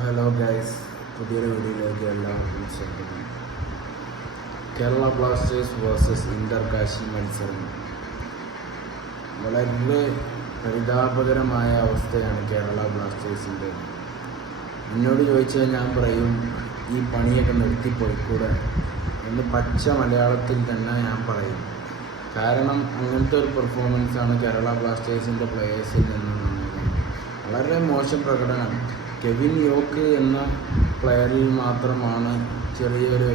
Hello guys, പുതിയൊരു വീഡിയോയിലേക്ക് എല്ലാവർക്കും സ്വാഗതം. Kerala Blasters versus Inter Kashi മത്സരം വളരെ പരിതാപകരമായ അവസ്ഥയാണ് കേരള ബ്ലാസ്റ്റേഴ്സിൻ്റെ. എന്നോട് ചോദിച്ചാൽ ഞാൻ പറയും, ഈ പണിയൊക്കെ നിർത്തിപ്പോയിക്കൂടെ എന്ന് പച്ച മലയാളത്തിൽ തന്നെ ഞാൻ പറയും. കാരണം അങ്ങനത്തെ ഒരു പെർഫോമൻസാണ് കേരള ബ്ലാസ്റ്റേഴ്സിൻ്റെ പ്ലെയേഴ്സിൽ നിന്ന് വന്നത്. വളരെ മോശം പ്രകടനം. കെവിൻ യോക്ക് എന്ന പ്ലെയറിൽ മാത്രമാണ് ചെറിയൊരു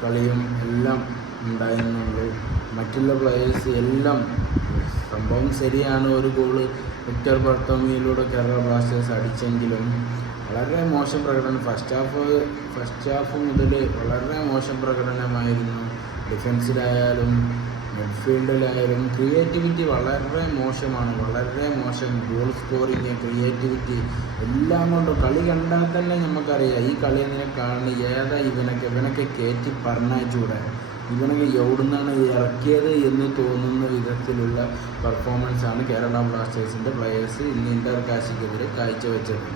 കളിയും എല്ലാം ഉണ്ടായിരുന്നുള്ളൂ. മറ്റുള്ള പ്ലെയേഴ്സ് എല്ലാം സംഭവം ശരിയാണ്. ഒരു ഗോള് വിക്ടർ ബർത്തോമിയിലൂടെ കേരള ബ്ലാസ്റ്റേഴ്സ് അടിച്ചെങ്കിലും വളരെ മോശം പ്രകടനം. ഫസ്റ്റ് ഹാഫ് മുതൽ വളരെ മോശം പ്രകടനമായിരുന്നു. ഡിഫൻസിലായാലും മിഡ്ഫീൽഡിലായാലും ക്രിയേറ്റിവിറ്റി വളരെ മോശമാണ്. വളരെ മോശം ഗോൾ സ്കോറിങ്, ക്രിയേറ്റിവിറ്റി എല്ലാം കൊണ്ടും. കളി കണ്ടാൽ തന്നെ നമുക്കറിയാം ഈ കളി എങ്ങനെ കാണുന്നത്. ഏതാ ഇവനൊക്കെ കയറ്റി പറഞ്ഞൂടെ, ഇവനൊക്കെ എവിടുന്നാണ് ഇറക്കിയത് എന്ന് തോന്നുന്ന വിധത്തിലുള്ള പെർഫോമൻസാണ് കേരള ബ്ലാസ്റ്റേഴ്സിൻ്റെ പ്ലെയേഴ്സ് ഇന്ന് ഇന്റർ കാശിക്കെതിരെ കാഴ്ചവെച്ചത്.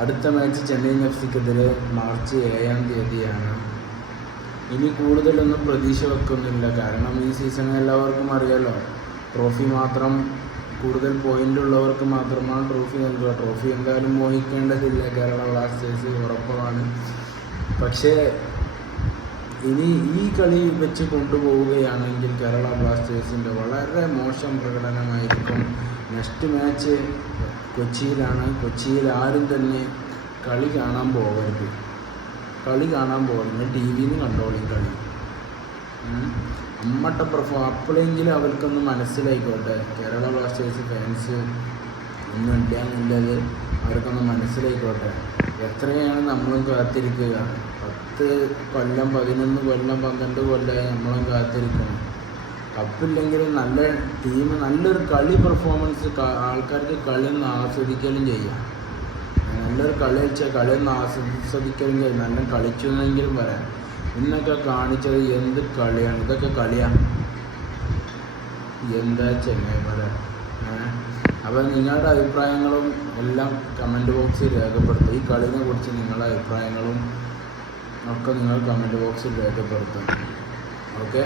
അടുത്ത മാച്ച് ചെന്നൈ എഫ്.സിക്കെതിരെ മാർച്ച് 7-ാം തീയതിയാണ്. ഇനി കൂടുതലൊന്നും പ്രതീക്ഷ വെക്കുന്നില്ല. കാരണം ഈ സീസൺ എല്ലാവർക്കും അറിയാലോ, ട്രോഫി മാത്രം, കൂടുതൽ പോയിൻ്റ് ഉള്ളവർക്ക് മാത്രമാണ് ട്രോഫി നൽകുക. ട്രോഫി എന്തായാലും മോഹിക്കേണ്ടതില്ല, കേരള ബ്ലാസ്റ്റേഴ്സ് ഉറപ്പാണ്. പക്ഷേ ഇനി ഈ കളി വെച്ച് കൊണ്ടുപോവുകയാണെങ്കിൽ കേരള ബ്ലാസ്റ്റേഴ്സിൻ്റെ വളരെ മോശം പ്രകടനമായിരിക്കും. നെക്സ്റ്റ് മാച്ച് കൊച്ചിയിലാണ്. കൊച്ചിയിൽ ആരും തന്നെ കളി കാണാൻ പോകരുത്. ടി വിയിൽ നിന്ന് കണ്ടോളിയും കളി. അമ്മട്ട അപ്പോഴെങ്കിലും അവർക്കൊന്ന് മനസ്സിലായിക്കോട്ടെ, കേരള ബ്ലാസ്റ്റേഴ്സ് ഫാൻസ് ഒന്നും ഇല്ലാന്നുള്ളത് അവർക്കൊന്ന് മനസ്സിലായിക്കോട്ടെ. എത്രയാണ് നമ്മളും കാത്തിരിക്കുക? 10 കൊല്ലം, 11 കൊല്ലം, 12 കൊല്ലമായി നമ്മളും കാത്തിരിക്കണം. കപ്പില്ലെങ്കിലും നല്ല ടീം, നല്ലൊരു കളി പെർഫോമൻസ്, ആൾക്കാർക്ക് കളി ഒന്ന് ആസ്വദിക്കലും ചെയ്യാം. നല്ലൊരു കളി വെച്ചാൽ കളി ഒന്ന് ആസ്വദിക്കലും ചെയ്യും. നല്ല കളിച്ചു എന്നെങ്കിലും പറയാം. ഇന്നൊക്കെ കാണിച്ചത് എന്ത് കളിയാണ്, ഇതൊക്കെ കളിയാണ്. എന്താ ചെന്നൈ പറയാം. അപ്പോൾ നിങ്ങളുടെ അഭിപ്രായങ്ങളും എല്ലാം കമൻറ്റ് ബോക്സിൽ രേഖപ്പെടുത്തും. ഈ കളിനെ കുറിച്ച് നിങ്ങളുടെ അഭിപ്രായങ്ങളും ഒക്കെ നിങ്ങൾ കമൻറ്റ് ബോക്സിൽ രേഖപ്പെടുത്തും. ഓക്കെ.